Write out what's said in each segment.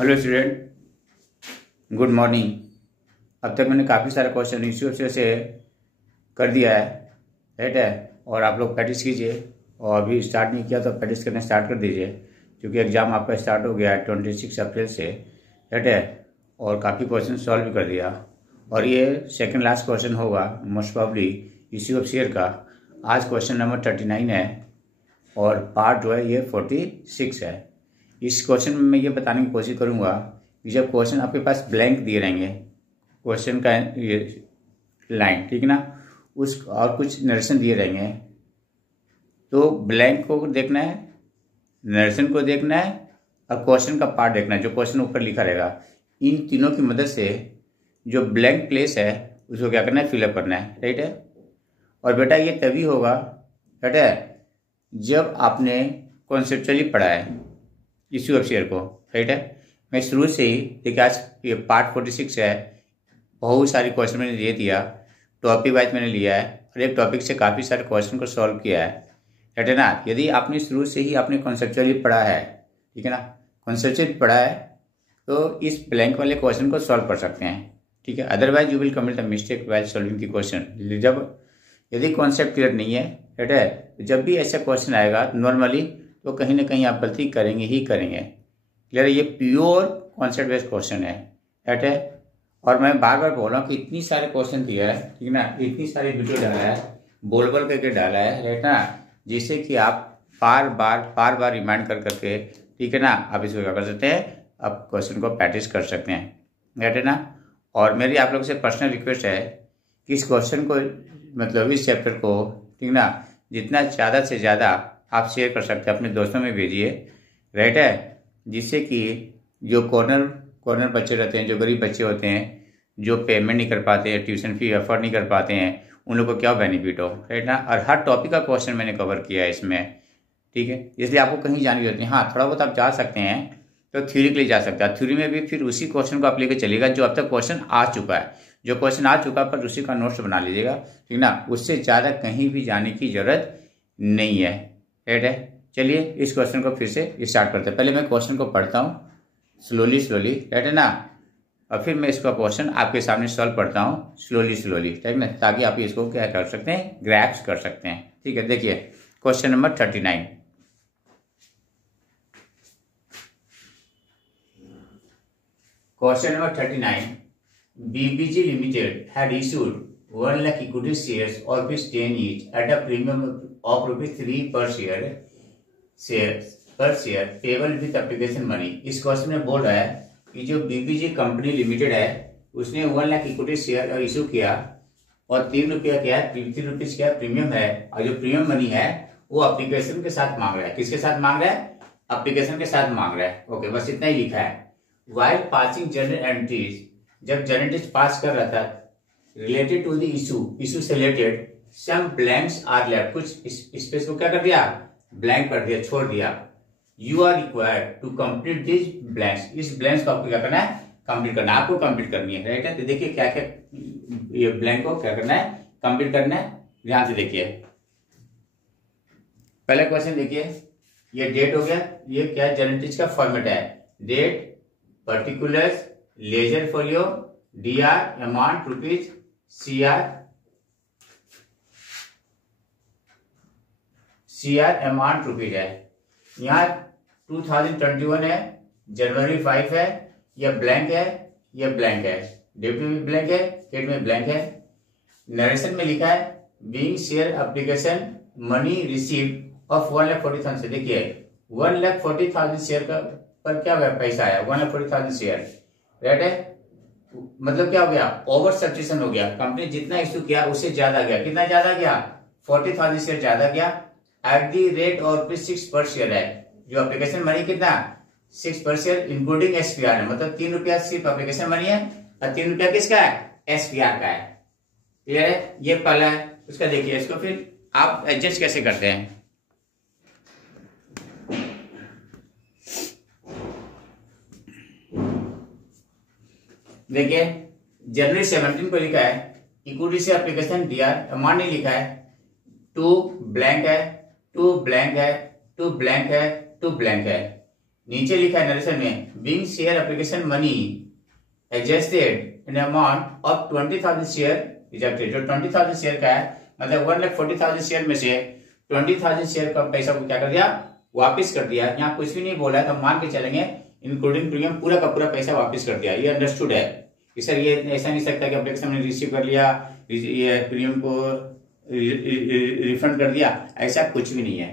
Hello student, good morning. अब तक मैंने काफ़ी सारे क्वेश्चन इसी से कर दिया है, राइट है। और आप लोग प्रैक्टिस कीजिए, और अभी स्टार्ट नहीं किया तो प्रैक्टिस करना स्टार्ट कर दीजिए, क्योंकि एग्ज़ाम आपका स्टार्ट हो गया है 26 अप्रैल से, राइट है। और काफ़ी क्वेश्चन सॉल्व भी कर दिया, और ये सेकंड लास्ट क्वेश्चन होगा most probably issue of share का। आज क्वेश्चन नंबर 39 है, और पार्ट जो है ये 46 है। इस क्वेश्चन में मैं ये बताने की कोशिश करूंगा कि जब क्वेश्चन आपके पास ब्लैंक दिए रहेंगे, क्वेश्चन का ये लाइन, ठीक है ना, उस और कुछ नरेशन दिए रहेंगे, तो ब्लैंक को देखना है, नरेशन को देखना है, और क्वेश्चन का पार्ट देखना है जो क्वेश्चन ऊपर लिखा रहेगा। इन तीनों की मदद से जो ब्लैंक प्लेस है उसको क्या करना है, फिलअप करना है, राइट है। और बेटा ये तभी होगा, राइट है, जब आपने कॉन्सेप्चुअली पढ़ा है इश्यू ऑफ शेयर को, राइट है। मैं शुरू से ही देखिए, आज ये पार्ट 46 है, बहुत सारी क्वेश्चन मैंने दे दिया, टॉपिक वाइज मैंने लिया है, और एक टॉपिक से काफ़ी सारे क्वेश्चन को सॉल्व किया है, राइट है ना। यदि आपने शुरू से ही आपने कॉन्सेप्चुअली पढ़ा है, ठीक है ना, कॉन्सेप्चुअली पढ़ा है, तो इस ब्लैंक वाले क्वेश्चन को सॉल्व कर सकते हैं, ठीक है। Otherwise you will commit the mistake while solving the question. जब यदि कॉन्सेप्ट क्लियर नहीं है, राइट है, जब भी ऐसा क्वेश्चन आएगा नॉर्मली, तो कहीं ना कहीं आप गलती करेंगे ही करेंगे, क्लियर है। ये प्योर कॉन्सेप्ट बेस्ड क्वेश्चन है, राइट है। और मैं बार बार बोल रहा हूँ कि इतनी सारे क्वेश्चन दिया है, ठीक है ना, इतनी सारी वीडियो डाला है, बोल करके डाला है, राइट ना, जिससे कि आप बार बार रिमाइंड कर करके, ठीक है ना, आप इसको क्या कर सकते हैं, आप क्वेश्चन को प्रैक्टिस कर सकते हैं, राइट है ना। और मेरी आप लोगों से पर्सनल रिक्वेस्ट है कि इस क्वेश्चन को, मतलब इस चैप्टर को, ठीक ना, जितना ज़्यादा से ज़्यादा आप शेयर कर सकते हैं, अपने दोस्तों में भेजिए, राइट है, जिससे कि जो कॉर्नर बच्चे रहते हैं, जो गरीब बच्चे होते हैं, जो पेमेंट नहीं कर पाते हैं, ट्यूशन फी अफोर्ड नहीं कर पाते हैं, उन लोगों को क्या बेनिफिट हो, राइट ना। और हर टॉपिक का क्वेश्चन मैंने कवर किया है इसमें, ठीक है, इसलिए आपको कहीं जाने की जरूरत नहीं। हाँ, थोड़ा बहुत आप जा सकते हैं तो थ्योरी के लिए जा सकते हैं, थ्योरी में भी फिर उसी क्वेश्चन को आप लेकर चलिएगा जो अब तक क्वेश्चन आ चुका है, जो क्वेश्चन आ चुका है पर उसी का नोट्स बना लीजिएगा, ठीक ना, उससे ज़्यादा कहीं भी जाने की जरूरत नहीं है, राइट है। चलिए इस क्वेश्चन को फिर से स्टार्ट करते हैं। पहले मैं क्वेश्चन को पढ़ता हूँ स्लोली, राइट है ना, और फिर मैं इसका क्वेश्चन आपके सामने सॉल्व करता हूँ स्लोली, ठीक है ना, ताकि आप इसको क्या कर सकते हैं, ग्रैप्स कर सकते हैं, ठीक है। देखिए question number 39। Question number 39. BBG Limited had issued 1 lakh equity shares or ₹10 each at a premium of ₹3 per share payable with application money. इस क्वेश्चन में बोल रहा है कि जो बीबीजी कंपनी लिमिटेड है उसने 1 लाख इक्विटी शेयर इशू किया, और ₹3 क्या है, ₹3 क्या प्रीमियम है, और जो प्रीमियम मनी है वो एप्लीकेशन के साथ मांग रहा है। किसके साथ मांग रहा है, एप्लीकेशन के साथ मांग रहा है। ओके, बस इतना ही लिखा है। While passing जर्नल एंट्रीज, जब जर्नल एंट्रीज पास कर रहा था, रिलेटेड टू द इशू से related some blanks are left, कुछ स्पेस को क्या कर दिया, ब्लैंक कर दिया, छोड़ दिया। You are required to complete this blanks, इस ब्लैंक्स को आपको क्या करना है, कंप्लीट करना है, आपको कंप्लीट करनी है, राइट है। तो देखिए क्या क्या ये ब्लैंक को क्या करना है, कंप्लीट करना है। ध्यान से देखिए, पहला क्वेश्चन देखिए, ये डेट हो गया, ये क्या है, जर्नल एंट्रीज का फॉर्मेट है, date, particulars, ledger folio, dr, amount rupees, cr amount rupees है। यहाँ 2021 है, जनवरी 5 है, यह ब्लैंक है, यह ब्लैंक है, डेट में भी ब्लैंक है, डेट में ब्लैंक है। नरेशन में लिखा है being share application money received of 1,40,000 से, देखिए 1,40,000 शेयर का पर क्या हो गया, पैसा आया 1,40,000 शेयर, राइट है। मतलब क्या हो गया, ओवर सब्सक्रिप्शन हो गया, कंपनी जितना इश्यू किया उससे ज्यादा गया, कितना ज्यादा गया, 40,000 शेयर ज्यादा गया, एट दी रेट और 6 पर शेयर है। जो एप्लीकेशन मनी कितना, 6 पर शेयर इंक्लूडिंग एसपीआर है, मतलब ₹3 सिर्फ एप्लीकेशन मनी है, और ₹3 किसका है, एसपीआर का है, क्लियर है। ये पहला है। उसका देखिए, इसको फिर आप एडजस्ट कैसे करते हैं। देखिए जनवरी 17 को लिखा है इक्विटी से एप्लीकेशन दिया, अमाउंट नहीं लिखा है, टू ब्लैंक है, टू ब्लैंक है, टू ब्लैंक है, टू ब्लैंक है। नीचे लिखा है नरेशन में, being share application money adjusted in amount of 20,000 share rejected. जो 20,000 शेयर का है, मतलब 1,40,000 शेयर में से 20,000 शेयर का पैसा को क्या कर दिया, वापस कर दिया। यहाँ कुछ भी नहीं बोला है, तो मान के चलेंगे इंक्लूडिंग प्रीमियम पूरा का पूरा पैसा वापस कर दिया। ये अंडरस्टूड है कि सर ये ऐसा नहीं सकता कि एप्लीकेशन ने रिसीव कर लिया, ये प्रीमियम को रिफंड कर दिया, ऐसा कुछ भी नहीं है।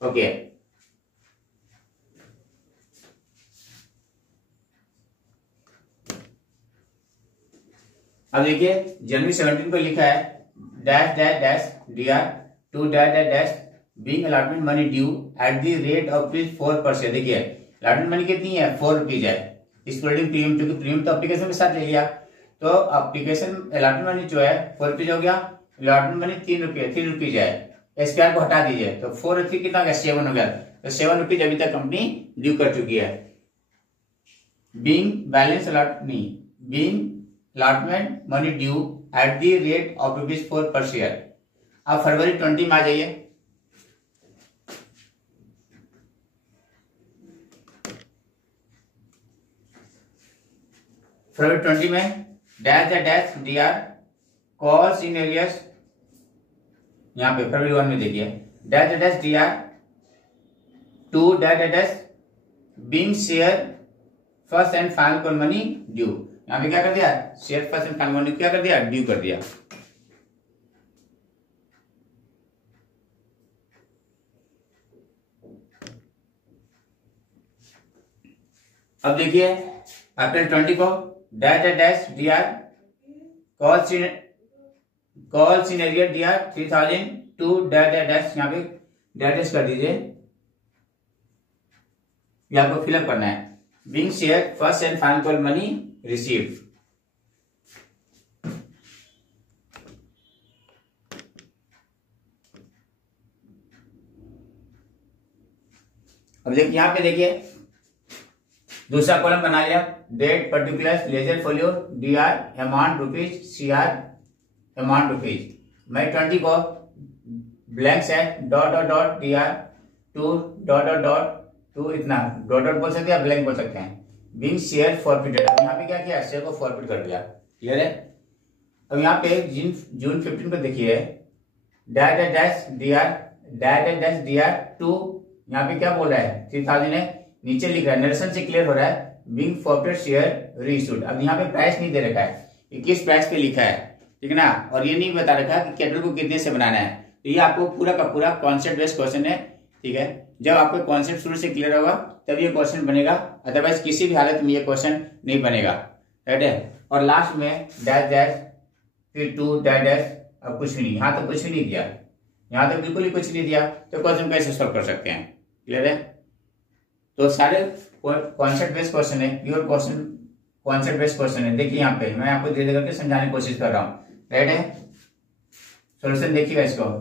ओके, अब देखिए जनवरी 17 को लिखा है dash dash dash DR to dash dash dash being allotment money due at the rate of ₹4। देखिए अलॉटमेंट मनी कितनी है, ₹4 है, इंक्लूडिंग प्रीमियम, क्योंकि प्रीमियम तो एप्लीकेशन के साथ ले लिया, तो एप्लीकेशन अलॉटमेंट मनी जो है ₹4 हो गया, अलॉटमेंट मनी ₹3 है। स्क्वायर को हटा दीजिए तो 4 और 3 कितना हो गया, 7 हो गया, तो ₹7 अभी तक कंपनी ड्यू कर चुकी है। Being balance being allotment money due at the rate of ₹4 पर शेयर। अब फरवरी 20 में आ जाइए, फरवरी 20 में dash dash DR calls in arrears, यहाँ पे फरवरी 1 में देखिए dash dash DR to dash dash being share first and final call money due. यहाँ पे क्या कर दिया, share first and final money क्या कर दिया, ड्यू कर दिया। अब देखिए अप्रैल 20 को dash dash DR calls in arrear DR 3000 to dash dash, यहाँ पे डैश कर दीजिए, ये आपको फिलअप करना है। Being share first and final call money received. अब देखिए यहाँ पे देखिए दूसरा कॉलम बना लिया, date particular ledger folio DR amount rupees CR amount rupees. मई 20 को ब्लैंक्स है dot dot dot DR to dot dot dot to, इतना डॉट डॉट बोल सकते हैं, ब्लैंक बोल सकते हैं। बीइंग शेयर फॉरफिटेड, यहाँ पे क्या किया, शेयर को फॉरफिट कर दिया। क्लियर है। अब यहाँ पे जून 15 को देखिए डैश डैश DR टू, यहाँ पे क्या बोल रहा है 3000 है, नीचे लिख रहा है नरेशन से क्लियर हो रहा है बीइंग फॉरफिटेड शेयर रीइश्यूड। अब यहाँ पे प्राइस नहीं दे रखा है कि किस प्राइस पे लिखा है, ठीक है ना, और ये नहीं बता रखा कि कैपिटल को कितने से बनाना है। तो ये आपको पूरा का पूरा कॉन्सेप्ट बेस्ड क्वेश्चन है, ठीक है। जब आपको कॉन्सेप्ट शुरू से क्लियर होगा तब ये क्वेश्चन बनेगा, अदरवाइज किसी भी हालत में ये क्वेश्चन नहीं बनेगा, राइट है। और लास्ट में डैश डैश फिर टू डैश डैश, अब कुछ भी नहीं, यहाँ तो कुछ भी नहीं दिया, यहाँ तो बिल्कुल ही कुछ नहीं दिया, तो क्वेश्चन कैसे सॉल्व कर सकते हैं। क्लियर है। तो सारे कॉन्सेप्ट बेस्ड क्वेश्चन है, pure question concept based question है। देखिए यहाँ पे मैं आपको धीरे धीरे करके समझाने की कोशिश कर रहा हूँ, राइट है। सॉल्यूशन देखिएगा इसको।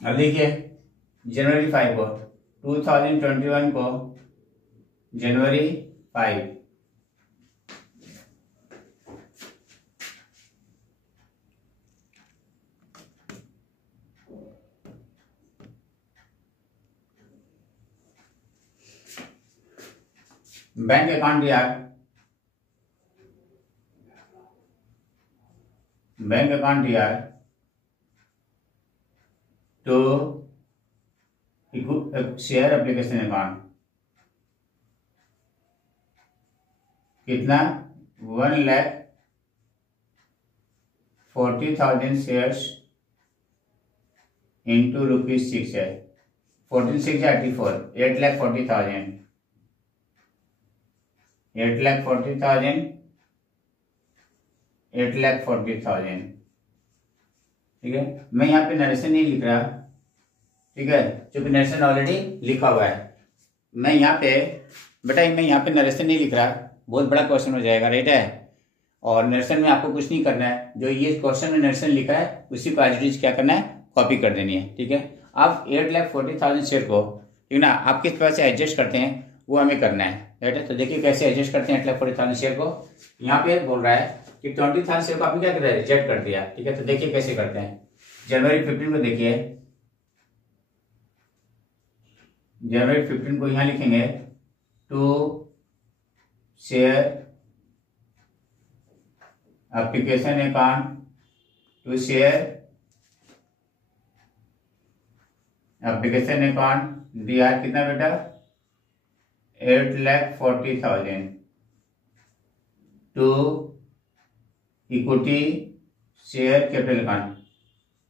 अब देखिए जनवरी 5 को 2021 को जनवरी 5 बैंक अकाउंट दिया, बैंक अकाउंट दिया तो शेयर एप्लीकेशन अकाउंट कितना 1,40,000 शेयर्स इंटू ₹6 है, 14 6 84, 8,40,000, 8,40,000, 8,40,000। ठीक है, मैं यहाँ पे नरेशन नहीं लिख रहा, ठीक है, क्योंकि नरेशन ऑलरेडी लिखा हुआ है। मैं यहाँ पे नरेशन नहीं लिख रहा, बहुत बड़ा क्वेश्चन हो जाएगा, राइट है। और नरेशन में आपको कुछ नहीं करना है, जो ये क्वेश्चन में नरेशन लिखा है उसी को एज इट इज क्या करना है, कॉपी कर देनी है। ठीक है, आप 8,40,000 शेयर को, ठीक ना, आप किस तरह से एडजस्ट करते हैं वो हमें करना है, राइट है। तो देखिए कैसे एडजस्ट करते हैं 8,40,000 शेयर को। यहाँ पे बोल रहा है कि 20,000 शेयर को आपने क्या किया, रिजेक्ट कर दिया। ठीक है, तो देखिए कैसे करते हैं। जनवरी 15 को देखिए, जनवरी 15 को यहाँ लिखेंगे to share application account, to share application account DR कितना बेटा 8,40,000 to equity share capital account.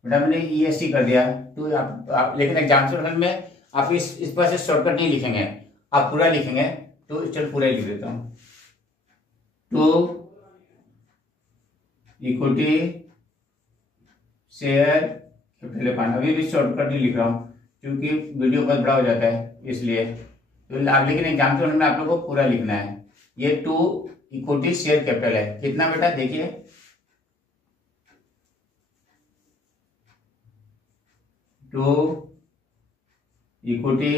बेटा मैंने ESC कर दिया टू, लेकिन एग्जाम्पल में आप इस पर से शॉर्टकट नहीं लिखेंगे, आप पूरा लिखेंगे। तो चल पूरा ही लिख देता हूं, to equity share capital account. अभी भी शॉर्टकट नहीं लिख रहा हूं क्योंकि वीडियो बहुत बड़ा हो जाता है इसलिए। तो आप लेकिन एग्जाम्पल में आप लोगों को पूरा लिखना है। ये टू इक्विटी शेयर कैपिटल है, कितना बेटा देखिए टू इक्विटी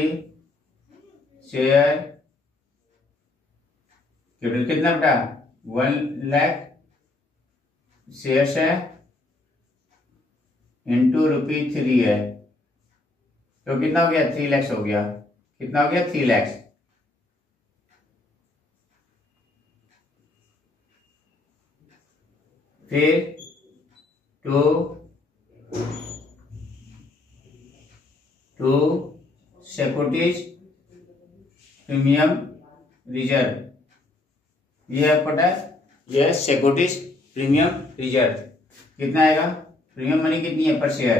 शेयर कैपिटल कितना बेटा 1,00,000 शेयर्स है इंटू ₹3 है, तो कितना हो गया 3 लाख हो गया। कितना हो गया 3 लाख। फिर टू सिक्योरिटीज प्रीमियम रिजर्व, यह पता है, यह सिक्योरिटीज प्रीमियम रिजर्व कितना आएगा, प्रीमियम मनी कितनी है पर शेयर,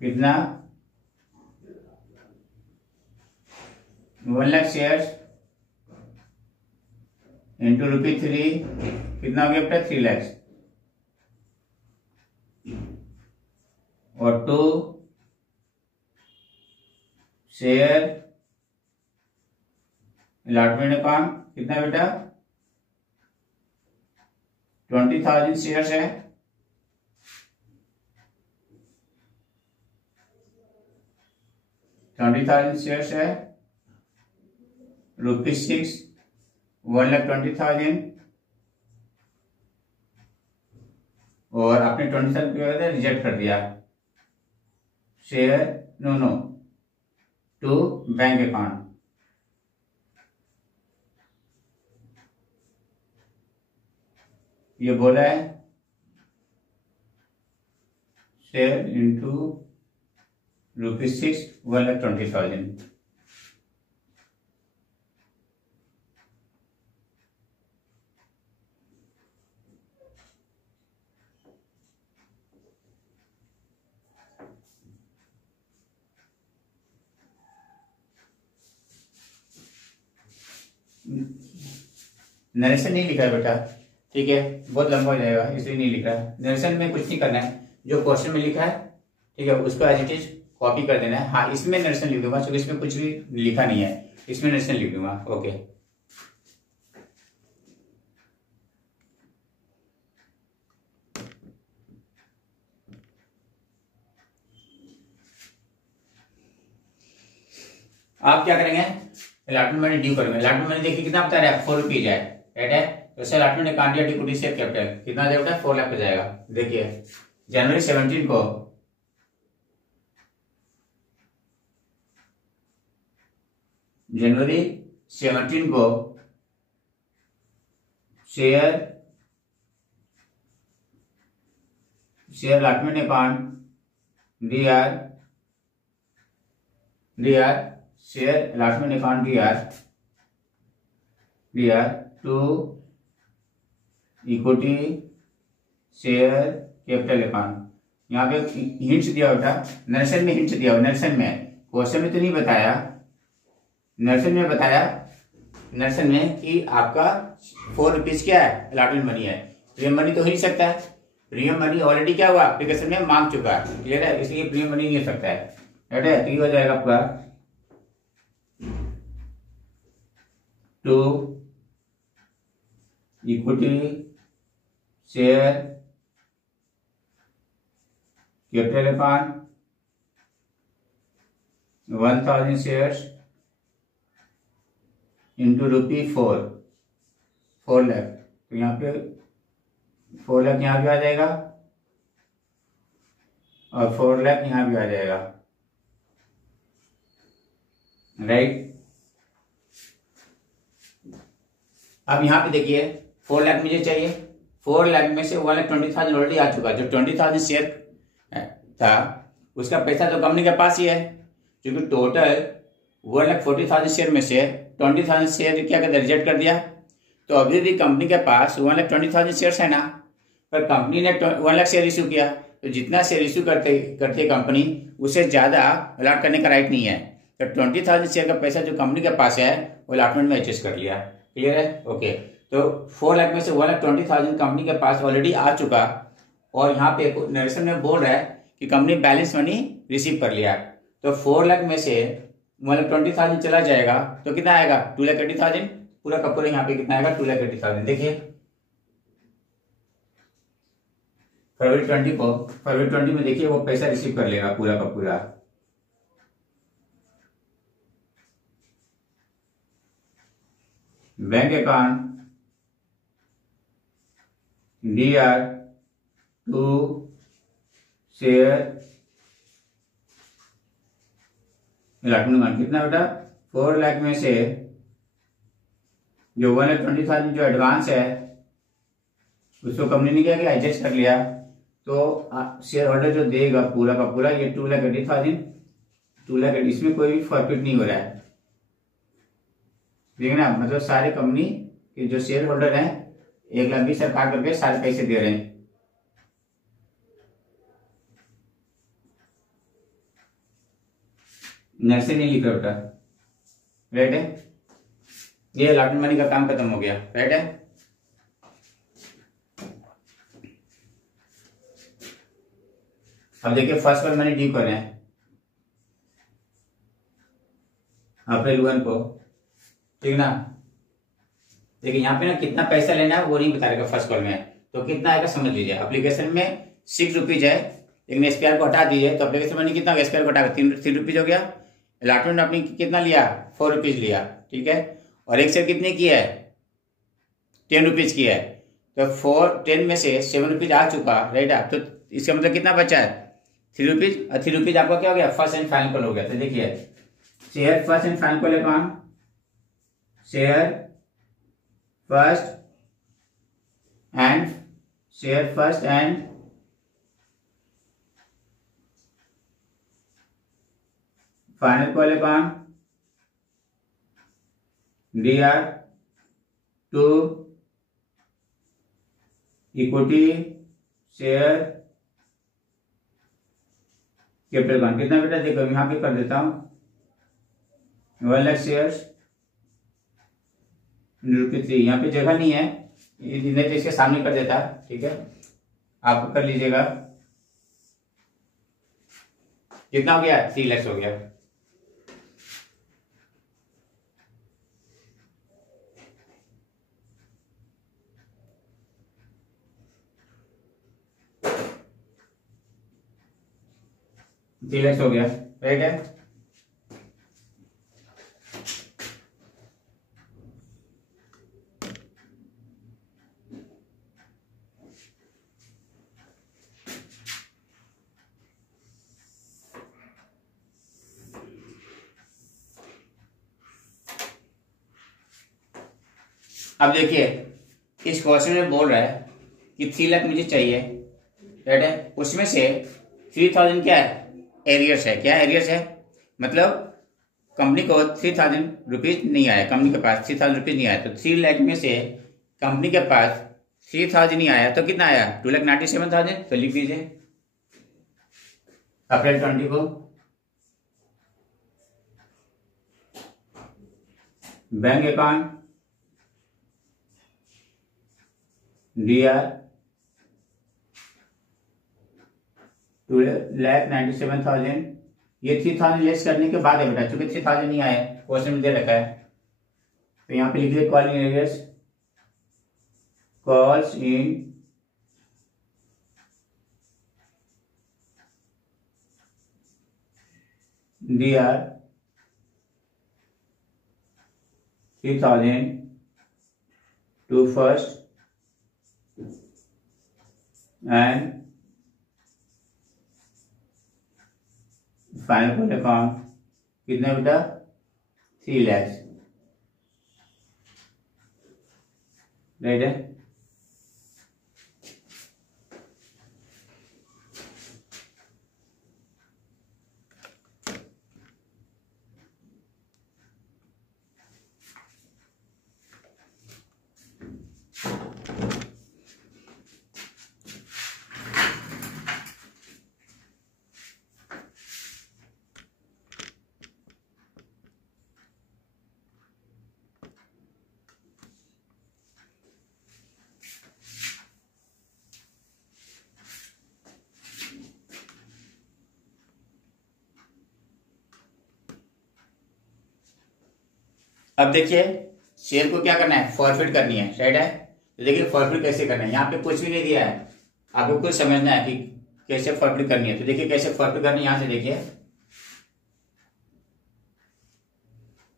कितना 1,00,000 शेयर्स इंटू ₹3 कितना हो गया बेटा 3 लाख। और टू शेयर अलॉटमेंट अकाउंट कितना बेटा 20,000 शेयर्स है, 20,000 शेयर्स है ₹6, 1,20,000। और आपने 20,000 रिजेक्ट कर दिया, share no to bank account. ये बोला है शेयर इंटू ₹6, 1,20,000। नरेशन नहीं लिखा है बेटा, ठीक है, बहुत लंबा हो जाएगा इसलिए नहीं लिखा है। नरेशन में कुछ नहीं करना है, जो क्वेश्चन में लिखा है ठीक है उसको एज इट इज कॉपी कर देना है। हाँ इसमें नरेशन लिख दूंगा क्योंकि इसमें कुछ भी लिखा नहीं है, इसमें नरेशन लिख दूंगा। ओके आप क्या करेंगे, अलॉटमेंट मनी ड्यू करेंगे। अलॉटमेंट मनी देखिए कितना बता रहा है ₹4 है, राइट है। तो सर अलॉटमेंट अकाउंट या इक्विटी शेयर कैपिटल कितना जाएगा 4 लाख हो जाएगा। देखिए जनवरी 17 को जनवरी 17 को share allotment account DR share allotment account DR to equity share capital account. यहाँ पे हिंट्स दिया होता, नर्सन में हिंट्स दिया हो, नर्सन में, क्वेश्चन में तो नहीं बताया, नर्सन में कि आपका 4 रुपीज क्या है अलॉटमेंट मनी है। प्रीमियम मनी तो हो नहीं सकता है, प्रीमियम मनी ऑलरेडी क्या हुआ एप्लीकेशन में मांग चुका है, क्लियर है, इसलिए प्रीमियम मनी नहीं हो सकता है, राइट है। तो ये हो जाएगा आपका to equity share capital account 1000 shares into ₹4 lakh. तो यहाँ पे 4 लाख यहाँ भी आ जाएगा और 4 लाख यहाँ भी आ जाएगा, राइट। अब यहाँ पे देखिए 4 लाख मुझे चाहिए, 4 लाख में से 1,20,000 ऑलरेडी आ चुका, जो 20,000 शेयर था उसका पैसा तो कंपनी के पास ही है, क्योंकि टोटल 1,40,000 शेयर में से 20,000 शेयर क्या कहते रिजेक्ट कर दिया, तो अभी भी कंपनी के पास 1,20,000 शेयर्स है ना, पर कंपनी ने 1 लाख शेयर इशू किया, तो जितना शेयर इशू करते कंपनी उससे ज्यादा अलॉट करने का राइट नहीं है, तो 20,000 शेयर का पैसा जो कंपनी के पास है वो अलॉटमेंट में एडजस्ट कर लिया, क्लियर है, ओके। तो 4 लाख में से 1,20,000 कंपनी के पास ऑलरेडी आ चुका, और यहाँ पे नरेशन में बोल रहा है कि कंपनी बैलेंस मनी रिसीव कर लिया, तो 4 लाख में से 1,20,000 चला जाएगा तो कितना आएगा 2,80,000, पूरा का पूरा यहाँ पे कितना आएगा 2,80,000। देखिए फरवरी 20 में देखिए वो पैसा रिसीव कर लेगा पूरा का पूरा, bank account DR to share allotment कितना बेटा 4 लाख में से जो 1,20,000 जो एडवांस है उसको कंपनी ने क्या किया एडजस्ट कर लिया, तो शेयर होल्डर जो देगा पूरा का पूरा ये 2,80,000 इसमें कोई भी प्रॉफिट नहीं हो रहा है, ठीक है ना, मतलब सारे कंपनी के जो शेयर होल्डर हैं 1,20,000 सरकार करके सारे पैसे दे रहे हैं, नर्से नहीं लिख रहा बेटा, राइट है, ये अलॉटमेंट मनी का काम खत्म हो गया, राइट है। अब देखिए फर्स्ट कॉल मनी ड्यू कर रहे हैं अप्रैल 1 को, ठीक ना। देखिए यहाँ पे ना कितना पैसा लेना है वो नहीं बता रहेगा फर्स्ट कॉल में, तो कितना आएगा समझ लीजिए। एप्लीकेशन में 6 रुपीज है, लेकिन SPR को हटा दीजिए तो एप्लीकेशन मनी कितना होगा, SPR को हटा 3 रुपीज हो गया, अलॉटमेंट आपने कितना लिया 4 रुपीज लिया, ठीक है, और एक शेयर कितने की है 10 रुपीज की है, तो 10 में से 7 रुपीज आ चुका, राइट है, तो इसका मतलब कितना बचा है 3 रुपीज, और 3 रुपीज आपका क्या हो गया फर्स्ट एंड फाइनल कॉल हो गया। तो देखिए share first and final call account, share first and final call account DR to equity share capital account कितना बेटा, देखो यहां पे कर देता हूं 1 लाख शेयर्स ₹3, यहाँ पे जगह नहीं है, नहीं तो इसके सामने कर देता, ठीक है, आप कर लीजिएगा, कितना हो गया 3 लाख हो गया। $3 हो गया, राइट है। अब देखिए इस क्वेश्चन में बोल रहा है कि 3 लाख मुझे चाहिए, राइट है। उसमें से 3000 क्या है, एरियर्स है। क्या एरियर्स है, मतलब कंपनी को 3000 रुपीज नहीं आया, कंपनी के पास 3000 रुपीज नहीं आया। तो 3 लाख में से कंपनी के पास 3000 नहीं आया तो कितना आया, 2,97,000। तो लिख दीजिए अप्रैल 20 को बैंक अकाउंट DR 2,97,000। ये 3000 लेस करने के बाद है बेटा, चूंकि 3000 नहीं आया क्वेश्चन में दे रखा है, तो यहाँ पे लिख दिए call in arrears, calls in DR 3000 to first and final call account कितना बेटा, 3 लाख, राइट है। अब देखिए शेयर को क्या करना है, फॉरफिट करनी है, राइट है। तो देखिए फॉरफिट कैसे करना है, यहाँ पे कुछ भी नहीं दिया है, आपको कुछ समझना है कि कैसे फॉरफिट करनी है। तो देखिए कैसे फॉरफिट करनी है, यहाँ से देखिए,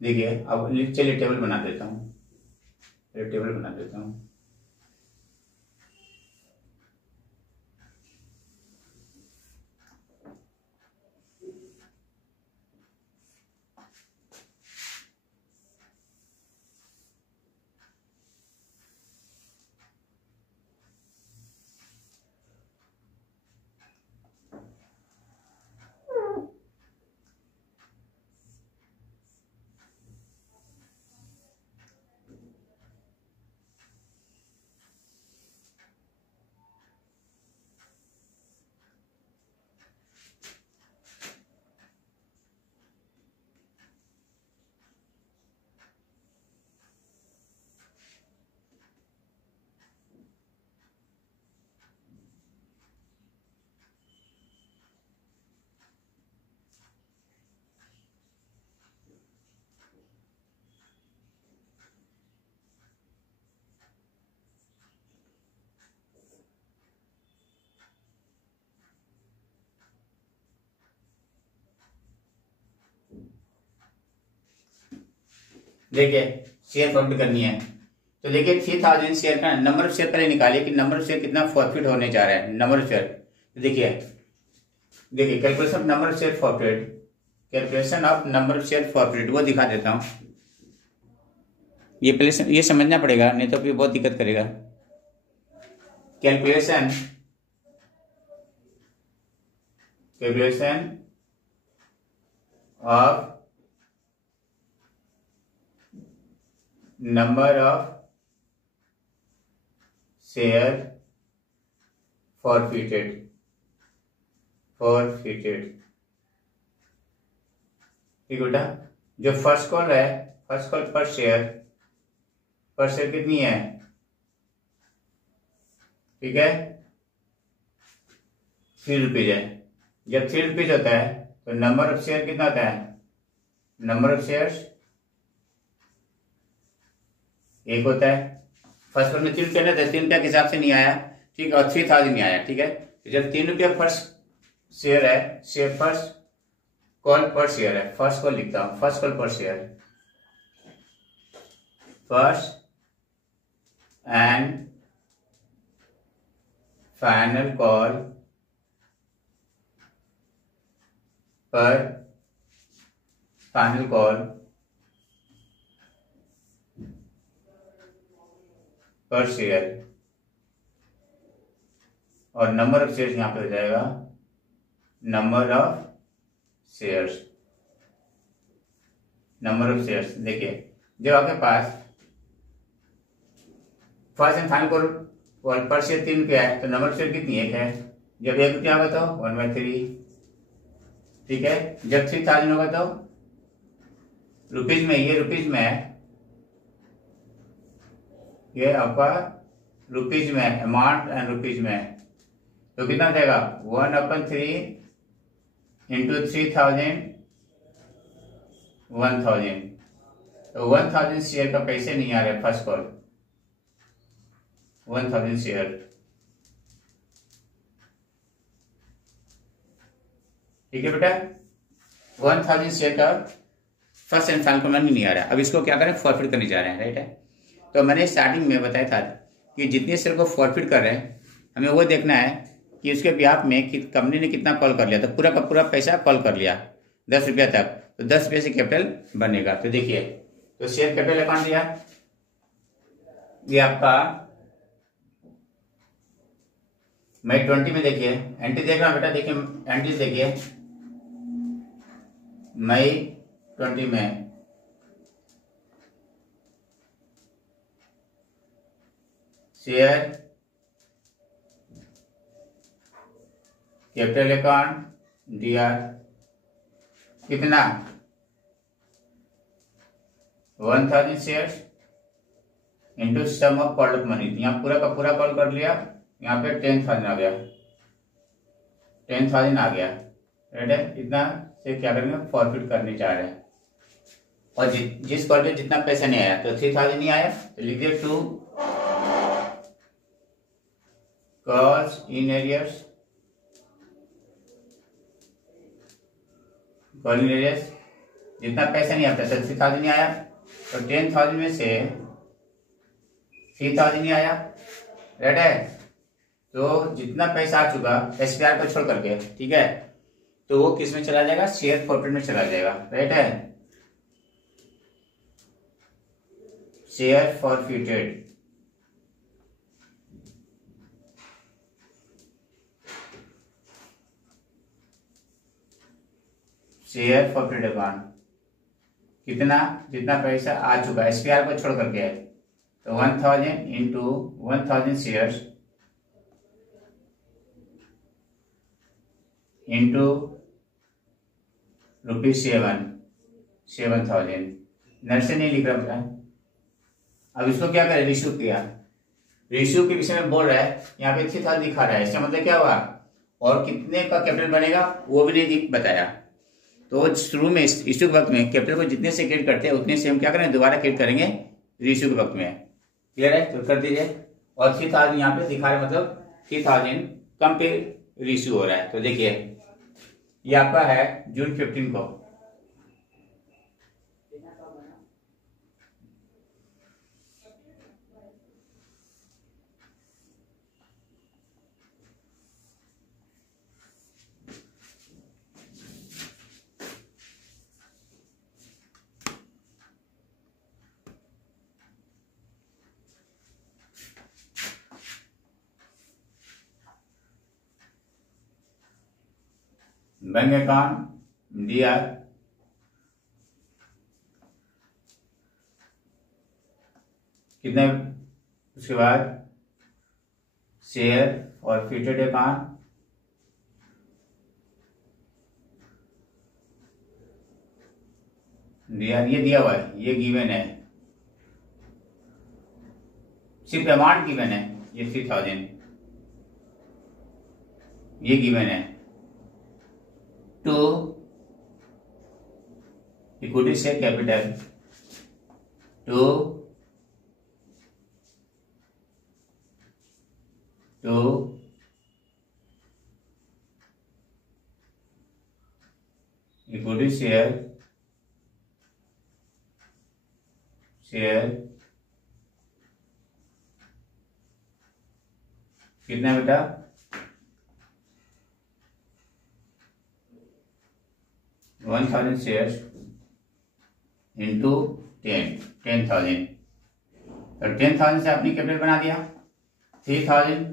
देखिए अब चलिए टेबल बना देता हूँ, टेबल बना देता हूँ। देखिए शेयर फॉरफिट करनी है, तो देखिए 3000 शेयर का नंबर ऑफ शेयर पहले निकालिए कि नंबर ऑफ शेयर कितना फॉरफिट होने जा रहा है, नंबर ऑफ शेयर। देखिए calculation of number of share forfeit, calculation of number of share forfeit वो दिखा देता हूं। ये पहले ये समझना पड़ेगा, नहीं तो फिर बहुत दिक्कत करेगा। Calculation of number of share forfeited, ठीक बेटा। जो फर्स्ट कॉल है, फर्स्ट कॉल पर शेयर कितनी है, ठीक है, 3 रुपीज है। जब 3 रुपीज होता है तो नंबर ऑफ शेयर कितना होता है, नंबर ऑफ शेयर्स 1 होता है। फर्स्ट कॉल में 3 रुपया था, 3 रुपया के हिसाब से नहीं आया, ठीक है, और 3000 नहीं आया, ठीक है। तो जब 3 रुपया फर्स्ट शेयर है, शेयर फर्स्ट कॉल पर शेयर है, फर्स्ट कॉल लिखता हूं, फर्स्ट कॉल पर share, first and final call पर फाइनल कॉल पर शेयर, और नंबर ऑफ शेयर्स यहां पे हो जाएगा number of shares. Number of shares देखिए, जब आपके पास फर्स्ट एंड फाइनल को पर शेयर 3 रुपया है तो नंबर ऑफ शेयर कितनी, 1 है। जब 1 रुपया होगा तो 1/3, ठीक है। जब 3000 होगा तो रुपीज में, ये रुपीज में है, ये आपका रुपीज में, अमाउंट एंड रुपीज में, तो कितना हो जाएगा 1/3 इंटू 3000 1000। तो 1000 शेयर का पैसे नहीं आ रहे फर्स्ट कॉल, 1000 शेयर, ठीक है बेटा। 1000 शेयर का फर्स्ट एंड फाइनल मनी नहीं आ रहा है। अब इसको क्या करें, फॉरफिट करने जा रहे हैं, राइट है। तो मैंने स्टार्टिंग में बताया था कि जितने शेयर को फॉरफिट कर रहे हैं हमें वो देखना है कि उसके ब्याह में कि कंपनी ने कितना कॉल कर लिया। तो पूरा का पूरा पैसा कॉल कर लिया 10 रुपया तक, तो 10 रुपये से कैपिटल बनेगा। तो देखिए, तो शेयर कैपिटल अकाउंट दिया, ये आपका मई 20 में देखिए, एंट्री देख रहा हूं बेटा, देखिए एंट्री देखिए मई 20 में शेयर कैपिटल अकाउंट डीआर कितना 1000 shares into sum of called money. यहाँ पूरा का पूरा कॉल कर लिया, यहाँ पे 10,000 आ गया, 10,000 आ गया, राइट है। इतना से क्या करेंगे, फॉरफिट करने जा रहे हैं। और जिस कॉल पे जितना पैसा नहीं आया, तो 3000 नहीं आया तो लिख दिया 2 calls in arrears, call in arrears जितना पैसा नहीं आता, तो 3000 नहीं आया, तो 10,000 में से 3000 नहीं आया, राइट है। तो जितना पैसा आ चुका एसपीआर को छोड़ करके, ठीक है, तो वो किस में चला जाएगा, शेयर फॉरफिट में चला जाएगा, राइट है। Share forfeited, share forfeited account कितना, जितना पैसा आ चुका एसपीआर को छोड़ करके, तो 1000 इंटू 1000 शेयर्स इंटू ₹7,000। नर से नहीं लिख रहा बेटा। अब इसको क्या करें, रिश्यू किया, रिश्यू के विषय में बोल रहा है, यहाँ पे 3000 दिखा रहा है, इसका मतलब क्या हुआ, और कितने का कैपिटल बनेगा वो भी नहीं बताया। तो शुरू में इश्यू के वक्त में कैपिटल को जितने से क्रिएट करते हैं उतने से हम क्या करें, दोबारा क्रिएट करेंगे रिश्यू के वक्त में, क्लियर है। तो कर दीजिए, और 3000 यहाँ पे दिखा रहा है, मतलब 3000 कम पे रिश्यू हो रहा है। तो देखिए ये आपका है जून 15 को, बैंक अकाउंट दिया, कितने, उसके बाद शेयर और फिटेड अकाउंट दिया, ये दिया हुआ है, ये गिवन है, सिर्फ अमाउंट गिवन है, ये 3000 ये गिवन है। To equity share capital, to equity share कितना बेटा, 1000 शेयर्स इंटू 10,000, तो 10,000 से आपने कैपिटल बना दिया। 3,000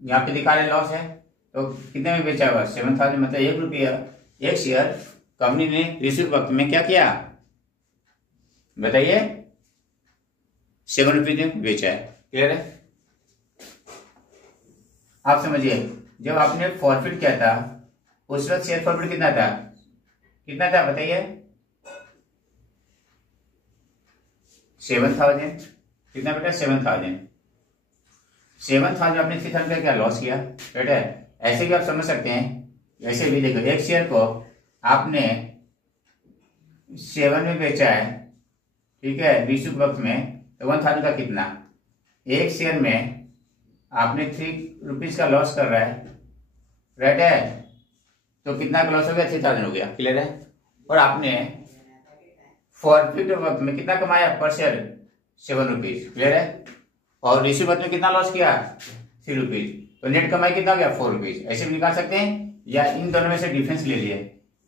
यहाँ पे दिखा रहे लॉस है, तो कितने में बेचा हुआ? 7,000, मतलब 1 रुपया, 1 शेयर कंपनी ने रिसीव वक्त में क्या किया बताइए? 7 रुपीज में बेचा है। क्लियर है? आप समझिए, जब आपने फॉरफिट किया था उस वक्त शेयर फॉरफिट कितना था? कितना था बताइए? 7,000। कितना बेटा? 7,000। 7,000 आपने 3,000 का क्या लॉस किया बेटा? ऐसे भी आप समझ सकते हैं, ऐसे भी देखो, एक शेयर को आपने 7 में बेचा है, ठीक है, रिसीव वक्त में, तो 1,000 का कितना? एक शेयर में आपने 3 रुपीज का लॉस कर रहा है, राइट है, तो कितना का लॉस हो गया? 3,000 हो गया। क्लियर है? और आपने फॉरफिट वक्त में कितना कमाया पर शेयर? 7 रुपीज। क्लियर है? और रिसीव वक्त में कितना लॉस किया? 3 रुपीज। तो नेट कमाई कितना हो गया? 4 रुपीज। ऐसे भी निकाल सकते हैं, या इन दोनों में से डिफरेंस ले लिए,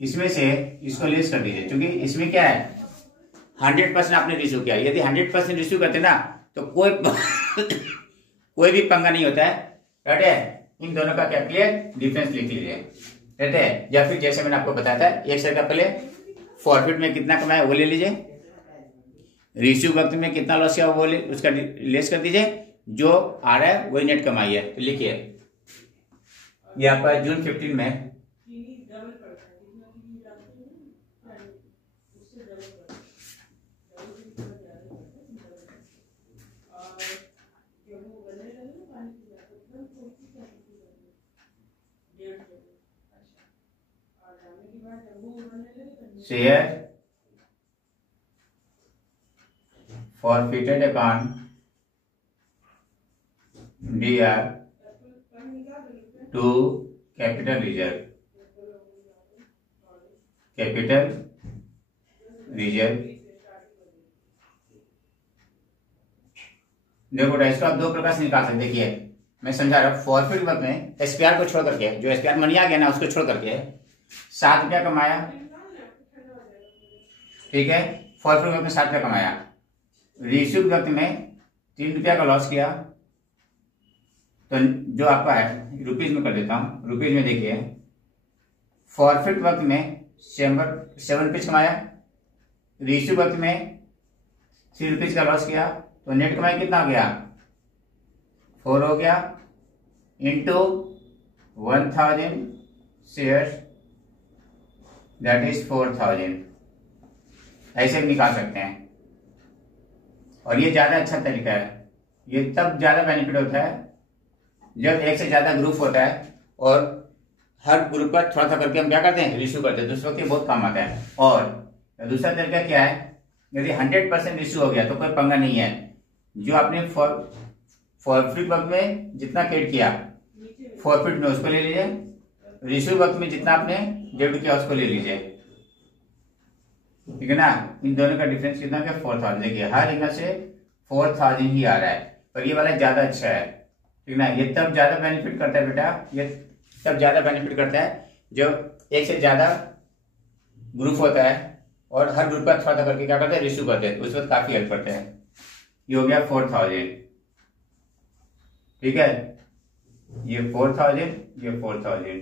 इसमें से इसको लेस कर दीजिए, क्योंकि इसमें क्या है, 100% आपने रिसीव किया। यदि 100% रिसीव करते ना तो कोई भी पंगा नहीं होता है, राइट है? इन दोनों का क्या क्लियर डिफरेंस लिख लीजिए, राइट है? या फिर जैसे मैंने आपको बताया था, एक शेयर का पहले फॉरफिट में कितना कमाया वो ले लीजिए, रिसीव वक्त में कितना लॉस किया वो उसका लेस कर दीजिए, जो आ रहा है वही नेट कमाई है। तो लिखिए, ये आपका जून 15 में share forfeited account DR to capital reserve, capital reserve। देखो इसको आप दो प्रकार से निकाल सकते। देखिए मैं समझा रहा हूं, फॉरफिट वक्त में एसपीआर को छोड़ करके, जो एसपीआर मनी आ गया ना उसको छोड़ करके 7 रुपया कमाया, ठीक है, फॉरफिट वक्त में 7 रुपया कमाया, रिसीव वक्त में 3 रुपया का लॉस किया, तो जो आपका है रुपीज में कर देता हूं, रुपीज में देखिए, फॉरफिट वक्त में 7 रुपीज कमाया, रिसीव वक्त में 3 रुपीज का लॉस किया, तो नेट कमाई कितना हो गया? 4 हो गया, इंटू 1,000 शेयर्स, दैट इज 4,000। ऐसे भी निकाल सकते हैं, और ये ज्यादा अच्छा तरीका है। ये तब ज्यादा बेनिफिट होता है जब एक से ज्यादा ग्रुप होता है और हर ग्रुप पर थोड़ा सा करके हम क्या करते हैं? रिसीव करते हैं, तो उस वक्त ये बहुत काम आता है। और दूसरा तरीका क्या है, यदि 100% रिसीव हो गया तो कोई पंगा नहीं है, जो आपने फॉरफिट वक्त में जितना क्रेडिट किया फॉरफिट में उसको ले लीजिए, रिसीव वक्त में जितना आपने डेबिट किया उसको ले लीजिए, ठीक है ना? इन दोनों का डिफरेंस कितना है? 4,000। देखिए हर एंगल से 4,000 ही आ रहा है, पर ये वाला ज्यादा अच्छा है, ठीक है ना? ये तब ज्यादा बेनिफिट करता है बेटा, ये तब ज्यादा बेनिफिट करता है जब एक से ज्यादा ग्रुप होता है और हर ग्रुप का थोड़ा सा करके क्या करते हैं? रिसीव करते हैं, उस वक्त काफी हेल्प करते हैं। ये हो गया 4,000, ठीक है, ये 4,000, ये 4,000।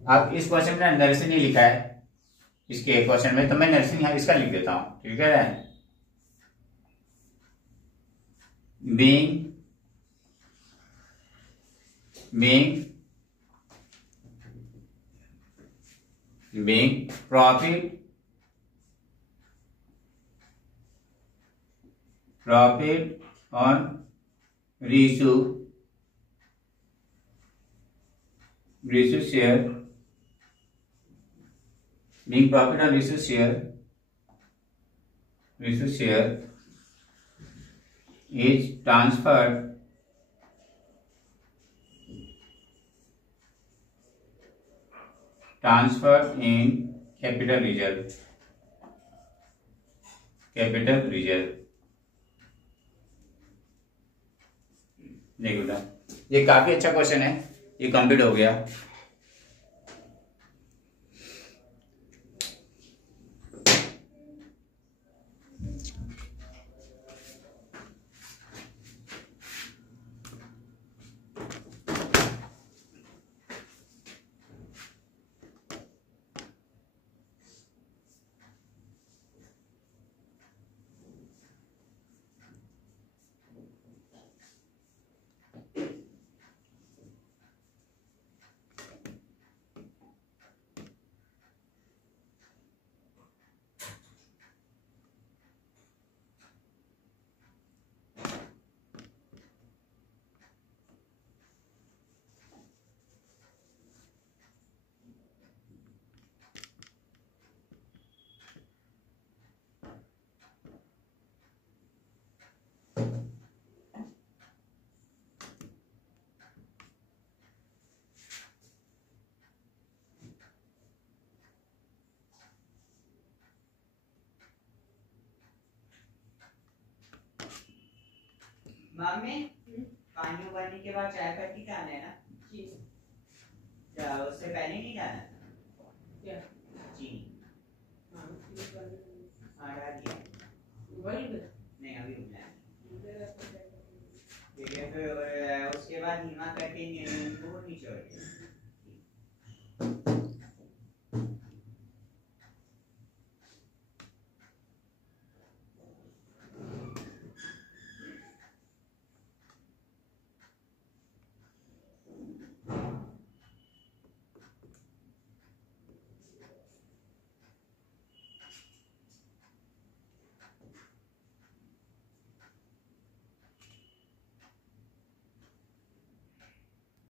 अब इस क्वेश्चन में नरेशन नहीं लिखा है, इसके क्वेश्चन में, तो मैं नरेशन यहां इसका लिख देता हूं, ठीक है? being profit on reissue share, being profit on reissue share is transferred in capital reserve, देखो बेटा ये काफी अच्छा क्वेश्चन है, ये कंप्लीट हो गया। मम्मी पानी उबालने के बाद चाय पत्ती डालना है ना? जी क्या उससे पहले नहीं डालना? क्या